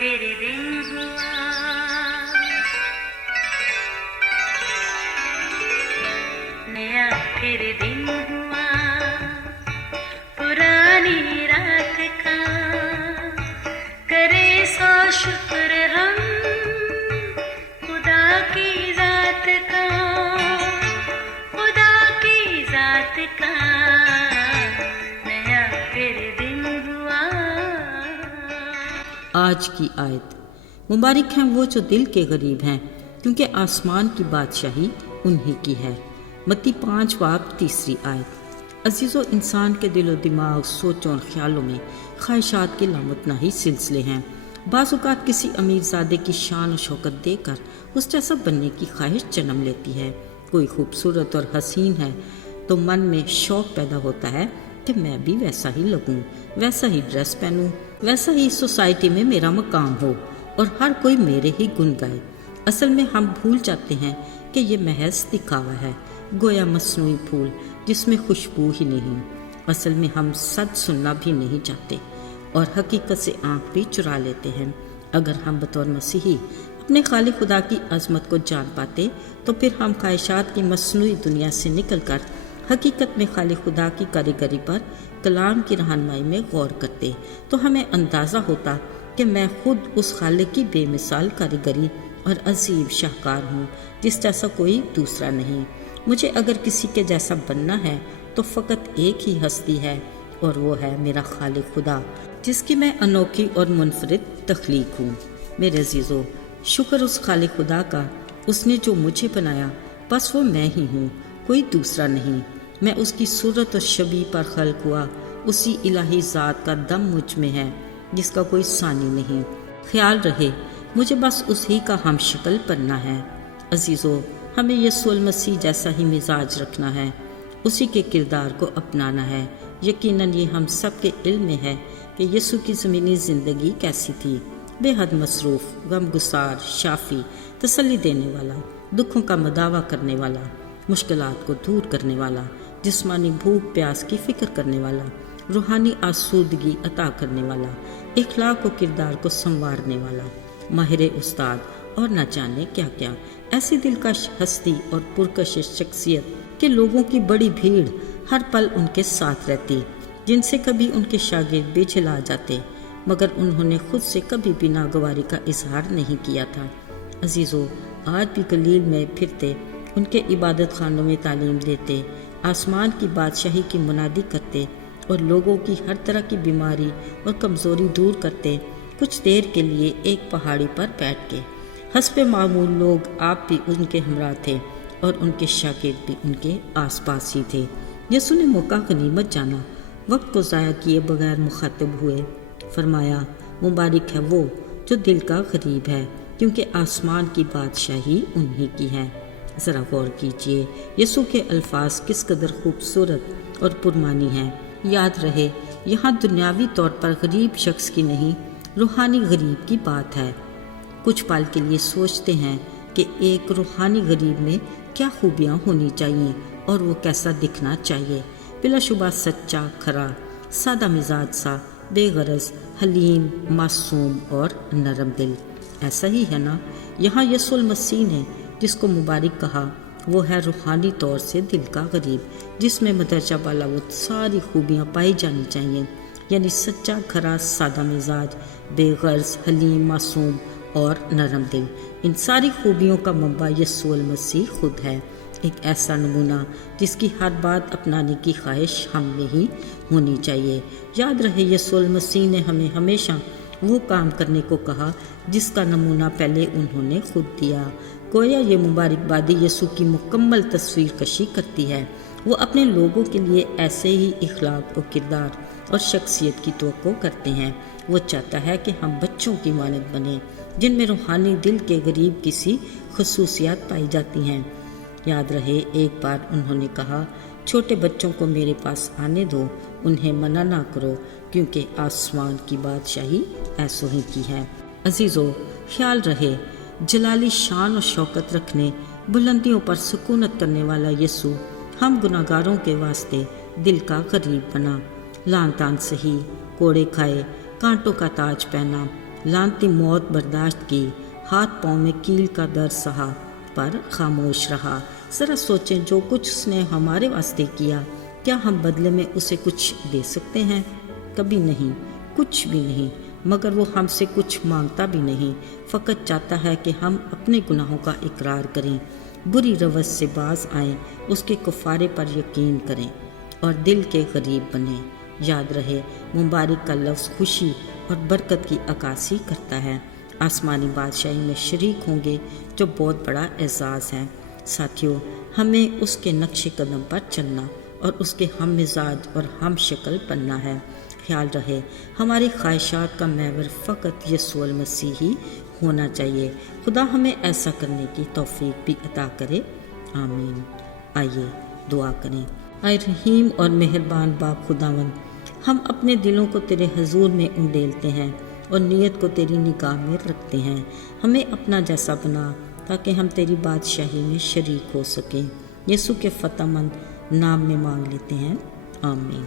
फिर दिन हुआ, नया फिर दिन हुआ, पुरानी रात का करे सो शुक्र हम खुदा की जात का, खुदा की जात का नया फिर दिन हुआ। आज की आयत। मुबारक हैं वो जो दिल के गरीब हैं, क्योंकि आसमान की बादशाही उन्हीं की है। मत्ती 5 बाब 3 आयत। अजीज़ों, इंसान के दिलो दिमाग, सोचों और ख्यालों में ख्वाहिशात के लामतनाही सिलसिले हैं। बाज़ औक़ात किसी अमीरज़ादे की शान और शौकत देखकर उस जैसा बनने की ख्वाहिश जन्म लेती है। कोई खूबसूरत और हसीन है तो मन में शौक़ पैदा होता है कि मैं भी वैसा ही लगूं, वैसा ही ड्रेस पहनूं, वैसा ही सोसाइटी में मेरा मकाम हो और हर कोई मेरे ही गुण गाए। असल में हम भूल जाते हैं कि ये महज दिखावा है, गोया मसनूई फूल जिसमें खुशबू ही नहीं। असल में हम सच सुनना भी नहीं चाहते और हकीकत से आँख भी चुरा लेते हैं। अगर हम बतौर मसीही अपने खालिक खुदा की अज़मत को जान पाते तो फिर हम ख्वाहिशात की मसनूई दुनिया से निकलकर हकीकत में खालिक खुदा की कारीगरी पर कलाम की रहनुमाई में गौर करते तो हमें अंदाज़ा होता कि मैं खुद उस खालिक की बेमिसाल कारीगरी और अजीब शाहकार हूँ जिस जैसा कोई दूसरा नहीं। मुझे अगर किसी के जैसा बनना है तो फ़कत एक ही हस्ती है और वो है मेरा खालिक खुदा, जिसकी मैं अनोखी और मुनफरिद तख्लीक हूँ। मेरे अजीज़ों, शुक्र उस खालिक खुदा का, उसने जो मुझे बनाया बस वो मैं ही हूँ, कोई दूसरा नहीं। मैं उसकी सूरत और शबीह पर खल्क हुआ, उसी इलाही ज़ात का दम मुझ में है जिसका कोई सानी नहीं। ख्याल रहे मुझे बस उसी का हम शक्ल बनना है। अजीज़ों, हमें यीशु मसीह जैसा ही मिजाज रखना है, उसी के किरदार को अपनाना है। यकीनन ये हम सब के इल्म में है कि यीशु की ज़मीनी ज़िंदगी कैसी थी। बेहद मसरूफ़, गमगुसार, शाफ़ी, तसल्ली देने वाला, दुखों का मदावा करने वाला, मुश्किलात को दूर करने वाला, जिस्मानी भूख प्यास की फ़िक्र करने वाला, रूहानी आसूदगी अता करने वाला, इखलाक व किरदार को संवारने वाला, माहिर उस्ताद और न जाने क्या क्या। ऐसी दिलकश हस्ती और पुरकशिश शख्सियत के लोगों की बड़ी भीड़ हर पल उनके साथ रहती, जिनसे कभी उनके शागिर्द बेझिला जाते, मगर उन्होंने खुद से कभी भी नागवारी का इजहार नहीं किया था। अजीज़ों, आज भी गलील में फिरते, उनके इबादत खानों में तालीम देते, आसमान की बादशाही की मुनादी करते और लोगों की हर तरह की बीमारी और कमज़ोरी दूर करते। कुछ देर के लिए एक पहाड़ी पर बैठ के हस्बे मामूल लोग आप भी उनके हमरा थे और उनके शागिर्द भी उनके आसपास ही थे। यीशु ने मौका गनीमत जाना, वक्त को ज़ाया किए बगैर मुखातिब हुए। फरमाया, मुबारक है वो जो दिल का गरीब है, क्योंकि आसमान की बादशाही उन्हीं की है। ज़रा गौर कीजिए, यीशु के अल्फाज किस कदर खूबसूरत और पुरमानी हैं। याद रहे, यहाँ दुनियावी तौर पर गरीब शख्स की नहीं, रूहानी गरीब की बात है। कुछ पल के लिए सोचते हैं कि एक रूहानी गरीब में क्या खूबियाँ होनी चाहिए और वो कैसा दिखना चाहिए। बिलाशुबा सच्चा, खरा, सादा मिजाज सा, बेगरज, हलीम, मासूम और नरम दिल। ऐसा ही है ना? यहाँ यीशु मसीह ने जिसको मुबारक कहा वो है रूहानी तौर से दिल का गरीब, जिसमें मदरजा वाला वो सारी खूबियाँ पाई जानी चाहिए, यानी सच्चा, खरा, सादा मिजाज, बेगर्ज, हलीम, मासूम और नरम दिल। इन सारी खूबियों का मंबा यीशु मसीह खुद है, एक ऐसा नमूना जिसकी हर बात अपनाने की ख्वाहिश हम में ही होनी चाहिए। याद रहे, यीशु मसीह ने हमें हमेशा वो काम करने को कहा जिसका नमूना पहले उन्होंने खुद दिया। गोया ये मुबारकबादी यीशु की मुकम्मल तस्वीर कशी करती है। वो अपने लोगों के लिए ऐसे ही इखलाक और किरदार और शख्सियत की तवक्को करते हैं। वो चाहता है कि हम बच्चों की मानद बने, जिनमें रूहानी दिल के गरीब किसी खसूसियात पाई जाती हैं। याद रहे, एक बार उन्होंने कहा, छोटे बच्चों को मेरे पास आने दो, उन्हें मना ना करो, क्योंकि आसमान की बादशाही ऐसों ही की है। अजीज़ों, ख्याल रहे, जलाली शान और शौकत रखने, बुलंदियों पर सुकूनत करने वाला यीशु हम गुनाहगारों के वास्ते दिल का गरीब बना, लान तान सही, कोड़े खाए, कांटों का ताज पहना, لانتی موت برداشت کی، ہاتھ پاؤں میں کیل کا درد سہا، پر خاموش رہا۔ ذرا سوچیں، جو کچھ اس نے ہمارے واسطے کیا، کیا ہم بدلے میں اسے کچھ دے سکتے ہیں؟ کبھی نہیں، کچھ بھی نہیں۔ مگر وہ ہم سے کچھ مانگتا بھی نہیں، فقط چاہتا ہے کہ ہم اپنے گناہوں کا اقرار کریں، بری روش سے باز آئیں، اس کے کفارے پر یقین کریں اور دل کے قریب بنیں۔ یاد رہے، مبارک کا لفظ خوشی اور برکت کی عکاسی کرتا ہے۔ آسمانی بادشاہی میں شریک ہوں گے، جو بہت بڑا اعزاز ہے۔ ساتھیو، ہمیں اس کے نقش قدم پر چلنا اور اس کے ہم مزاج اور ہم شکل بننا ہے۔ خیال رہے، ہماری خواہشات کا محور فقط یسوع المسیح ہی ہونا چاہیے۔ خدا ہمیں ایسا کرنے کی توفیق بھی عطا کرے، آمین۔ آئیے دعا کریں۔ اے رحیم اور مہربان باپ خداوند، ہم اپنے دلوں کو تیرے حضور میں انڈیلتے ہیں اور نیت کو تیری نگاہ میں رکھتے ہیں۔ ہمیں اپنا جیسا بنا تاکہ ہم تیری بادشاہی میں شریک ہو سکیں۔ یسوع کے فتح مند نام میں مانگ لیتے ہیں، آمین۔